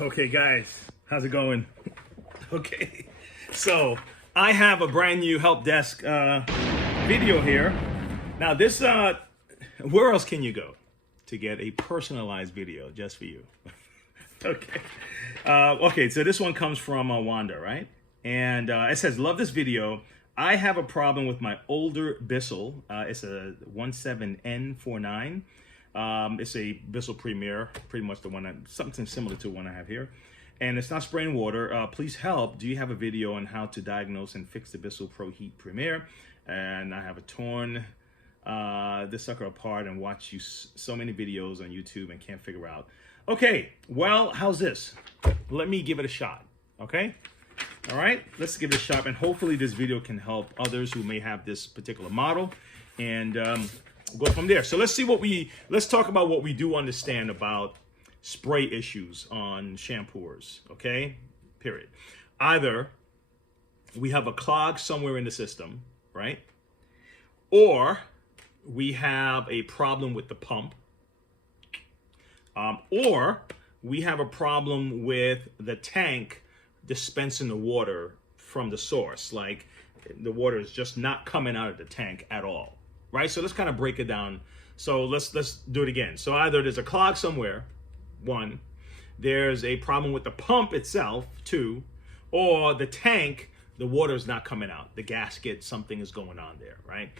Okay, guys, how's it going? Okay, so I have a brand new help desk video here. Now this, where else can you go to get a personalized video just for you? Okay, okay, so this one comes from Wanda, right? And it says, love this video. I have a problem with my older Bissell. It's a 17N49. It's a Bissell Premier, pretty much the one, something similar to one I have here. And it's not spraying water. Please help. Do you have a video on how to diagnose and fix the Bissell Pro Heat Premier? And I have torn this sucker apart and watched so many videos on YouTube and can't figure out. Okay, well, how's this? Let me give it a shot, okay? All right, let's give it a shot, and hopefully this video can help others who may have this particular model, and go from there. So let's talk about what we do understand about spray issues on shampoos, okay? Period. Either we have a clog somewhere in the system, right? Or we have a problem with the pump, or we have a problem with the tank dispensing the water from the source, like the water is just not coming out of the tank at all, right? So let's kind of break it down. So let's do it again. So either there's a clog somewhere, one, there's a problem with the pump itself, two, or the tank, the water is not coming out, the gasket, something is going on there, right?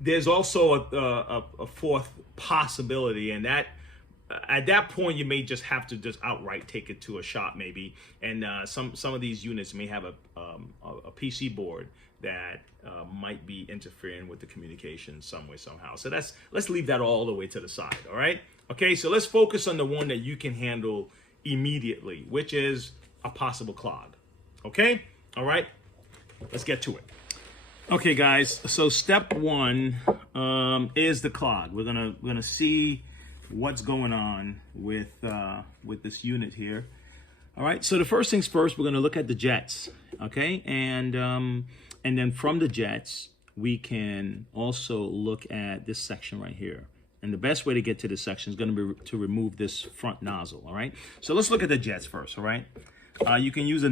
There's also a fourth possibility, and that at that point you may just have to just outright take it to a shop maybe, and some of these units may have a PC board that might be interfering with the communication some way somehow. So let's leave that all the way to the side. All right, okay, so let's focus on the one that you can handle immediately, which is a possible clog. Okay, all right, let's get to it. Okay, guys, so step one is the clog. We're gonna see what's going on with this unit here. All right, so the first things first, we're going to look at the jets, okay? And then from the jets, we can also look at this section right here. And the best way to get to this section is going to be to remove this front nozzle, all right? So let's look at the jets first, all right? You can use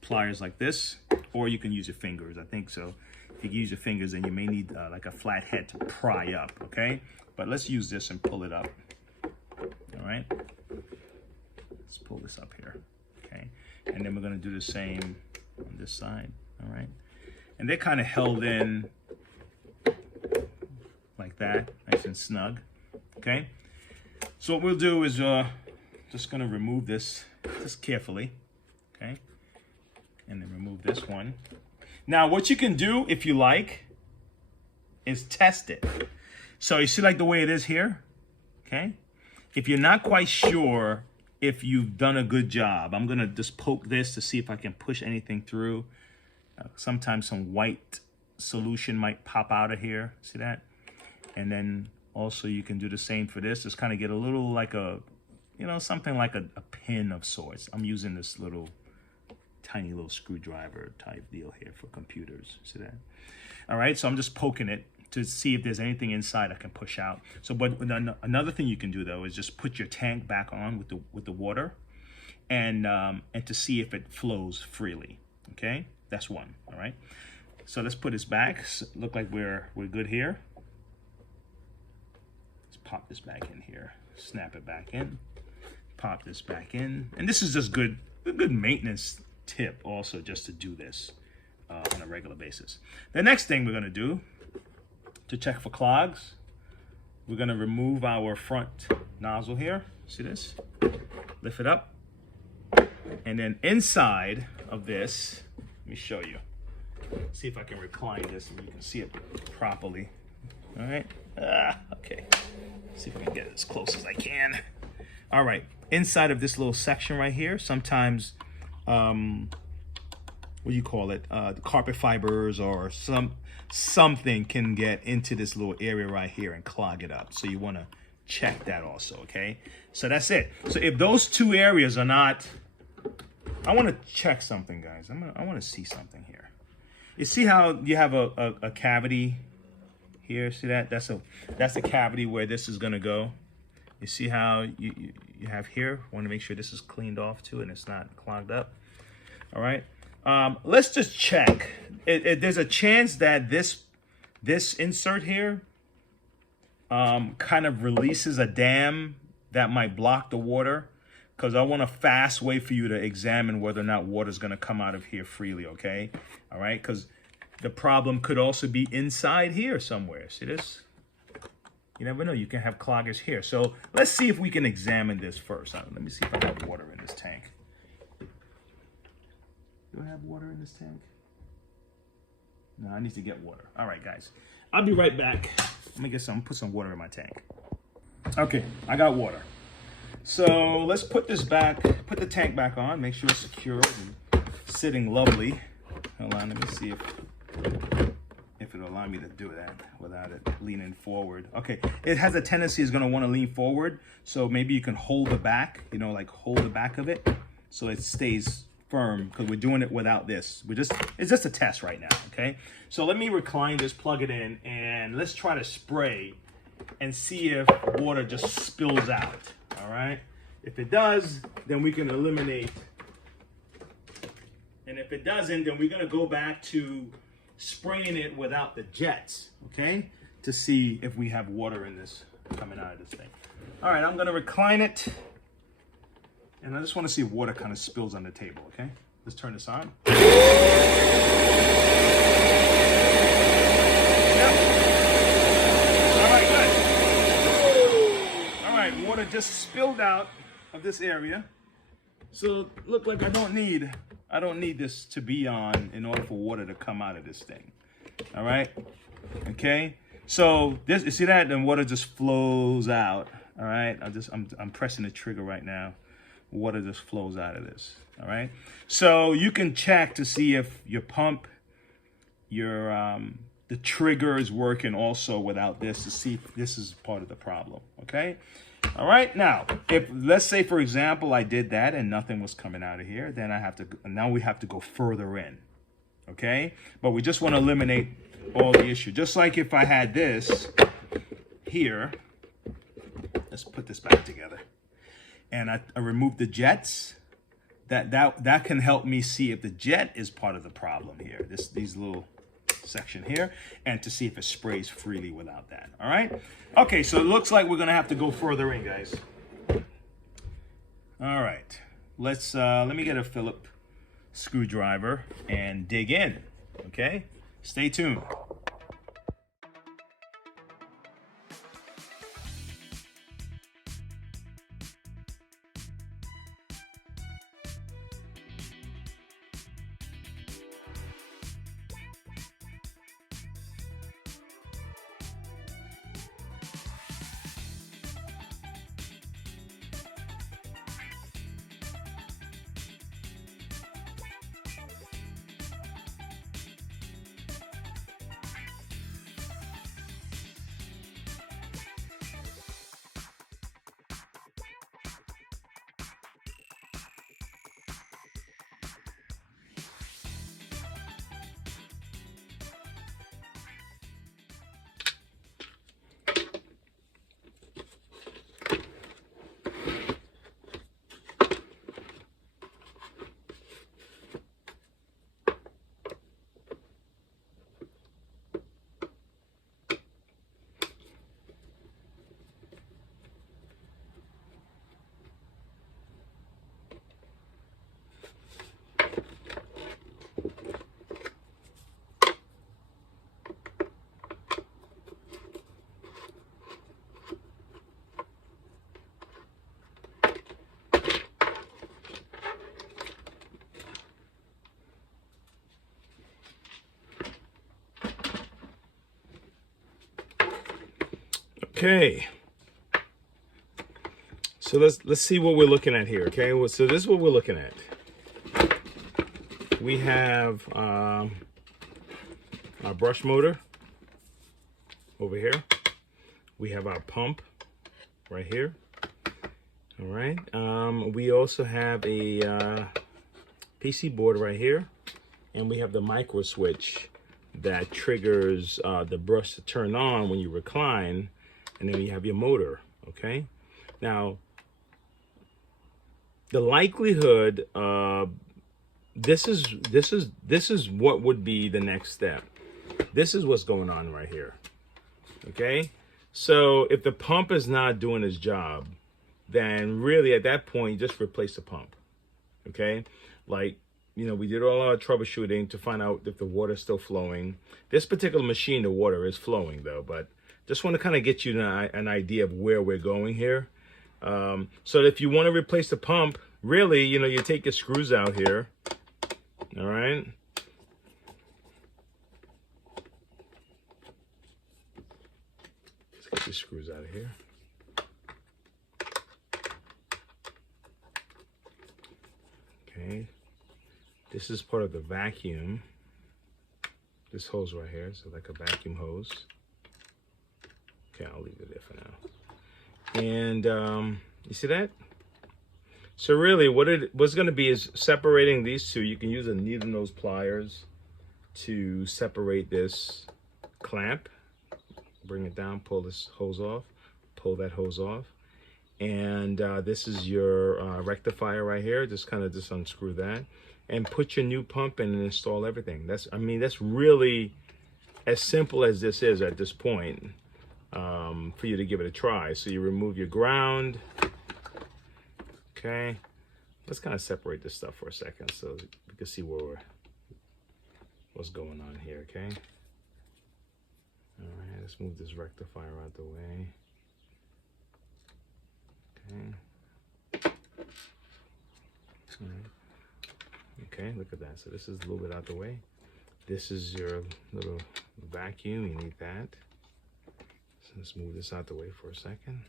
pliers like this, or you can use your fingers, I think so. If you use your fingers, then you may need like a flat head to pry up, okay? But let's use this and pull it up, all right? Let's pull this up here, okay? And then we're gonna do the same on this side, all right? And they're kind of held in like that, nice and snug, okay? So what we'll do is just gonna remove this just carefully, okay? And then remove this one. Now, what you can do, if you like, is test it. So you see like the way it is here, okay? If you're not quite sure if you've done a good job, I'm gonna just poke this to see if I can push anything through. Sometimes some white solution might pop out of here, see that? And then also you can do the same for this, just kind of get a little like a, you know, something like a pin of sorts. I'm using this little tiny little screwdriver type deal here for computers, see that? All right, so I'm just poking it to see if there's anything inside I can push out. So, but another thing you can do though is just put your tank back on with the water, and to see if it flows freely. Okay, that's one. All right. So let's put this back. Look like we're good here. Let's pop this back in here. Snap it back in. Pop this back in. And this is just good maintenance tip also, just to do this on a regular basis. The next thing we're gonna do to check for clogs, we're gonna remove our front nozzle here. See this? Lift it up. And then inside of this, let me show you. See if I can recline this and you can see it properly. All right, okay. See if I can get it as close as I can. All right, inside of this little section right here, sometimes, what do you call it? The carpet fibers or something can get into this little area right here and clog it up. So you want to check that also, okay? So that's it. So if those two areas are not, I want to check something, guys. I want to see something here. You see how you have a cavity here? See that? That's a cavity where this is gonna go. You see how you you have here. Want to make sure this is cleaned off too and it's not clogged up. All right. Let's just check. There's a chance that this insert here kind of releases a dam that might block the water, because I want a fast way for you to examine whether or not water is going to come out of here freely, okay? All right, because the problem could also be inside here somewhere. See this? You never know. You can have cloggers here. So let's see if we can examine this first. Let me see if I have water in this tank. Do I have water in this tank? No, I need to get water. All right, guys. I'll be right back. Let me get put some water in my tank. Okay, I got water. So let's put this back, put the tank back on, make sure it's secure and sitting lovely. Hold on, let me see if it'll allow me to do that without it leaning forward. Okay, it has a tendency it's gonna wanna lean forward, so maybe you can hold the back, you know, like hold the back of it so it stays firm, because we're doing it without this. It's just a test right now, okay? So let me recline this, plug it in, and let's try to spray and see if water just spills out, all right? If it does, then we can eliminate. And if it doesn't, then we're gonna go back to spraying it without the jets, okay? To see if we have water in this, coming out of this thing. All right, I'm gonna recline it. And I just want to see if water kind of spills on the table, okay? Let's turn this on. Yep. All right, good. All right, water just spilled out of this area. So look like I don't need this to be on in order for water to come out of this thing. All right? Okay? So this, you see that? Then water just flows out. All right? I'm pressing the trigger right now. Water just flows out of this, all right? So you can check to see if your pump, the trigger is working also without this, to see if this is part of the problem, okay? All right, now, if, let's say, for example, I did that and nothing was coming out of here, then now we have to go further in, okay? But we just want to eliminate all the issue. Just like if I had this here, let's put this back together. And I removed the jets, that can help me see if the jet is part of the problem here, these little section here, and to see if it sprays freely without that, all right? Okay, so it looks like we're gonna have to go further in, guys. All right, let me get a Phillips screwdriver and dig in, okay? Stay tuned. Okay, so let's see what we're looking at here. Okay, well, so this is what we're looking at. We have our brush motor over here. We have our pump right here. All right. We also have a PC board right here, and we have the micro switch that triggers the brush to turn on when you recline. And then you have your motor, okay? Now, the likelihood, this is what would be the next step. This is what's going on right here. Okay, so if the pump is not doing its job, then really at that point, just replace the pump. Okay, like, you know, we did all our troubleshooting to find out if the water is still flowing. This particular machine, the water is flowing though, but just want to kind of get you an idea of where we're going here. So if you want to replace the pump, really, you know, you take your screws out here. All right. Let's get these screws out of here. Okay. This is part of the vacuum. This hose right here, so like a vacuum hose. Okay, I'll leave it there for now. And you see that? So really what's going to be is separating these two. You can use a needle nose pliers to separate this clamp. Bring it down, pull this hose off, pull that hose off. And this is your rectifier right here. Just kind of just unscrew that and put your new pump in and install everything. That's really as simple as this is at this point, for you to give it a try. So you remove your ground. Okay, let's kind of separate this stuff for a second so we can see what's going on here. Okay, all right, let's move this rectifier out the way. Okay. All right. Okay, look at that. So this is a little bit out the way. This is your little vacuum. You need that. So let's move this out the way for a second.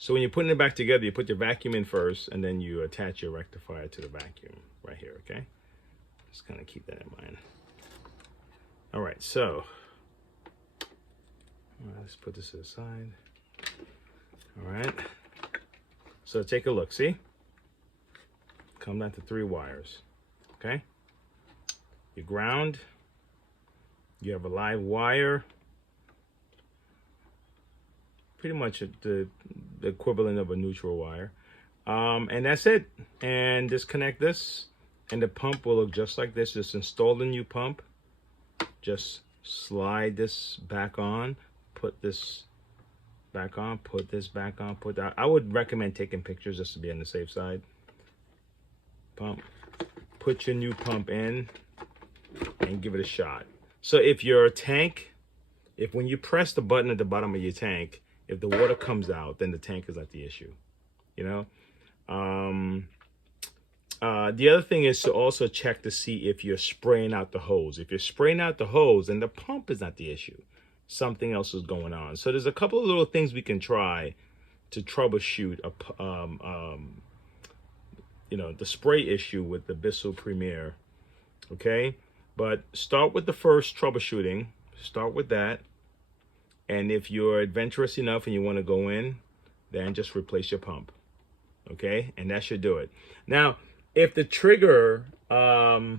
So when you're putting it back together, you put your vacuum in first, and then you attach your rectifier to the vacuum right here, okay? Just kind of keep that in mind. All right, so let's put this to the side. All right, so take a look, see? Come down to 3 wires, okay? Your ground, you have a live wire, pretty much the equivalent of a neutral wire. And that's it. And disconnect this, and the pump will look just like this. Just install the new pump. Just slide this back on, put this back on, put this back on, put that. I would recommend taking pictures just to be on the safe side. Pump, put your new pump in and give it a shot. So if your tank, if when you press the button at the bottom of your tank, if the water comes out, then the tank is not the issue, you know? The other thing is to also check to see if you're spraying out the hose. If you're spraying out the hose, then the pump is not the issue. Something else is going on. So there's a couple of little things we can try to troubleshoot the spray issue with the Bissell Premier. Okay, but start with the first troubleshooting. Start with that, and if you're adventurous enough and you want to go in, then just replace your pump. Okay, and that should do it. Now, if the trigger, the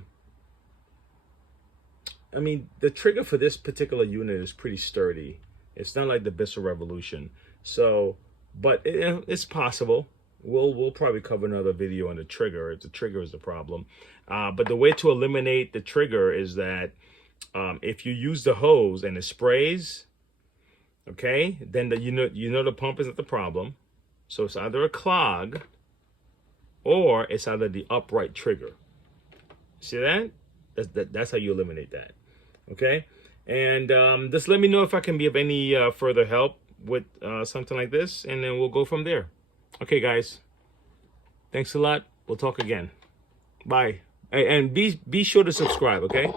trigger for this particular unit is pretty sturdy. It's not like the Bissell Revolution. So, but it's possible. We'll probably cover another video on the trigger if the trigger is the problem. But the way to eliminate the trigger is that if you use the hose and it sprays, okay, then you know the pump isn't the problem. So it's either a clog or it's either the upright trigger. See that? That's how you eliminate that. Okay, and just let me know if I can be of any further help with something like this, and then we'll go from there. Okay, guys, thanks a lot. We'll talk again. Bye. And be sure to subscribe, okay?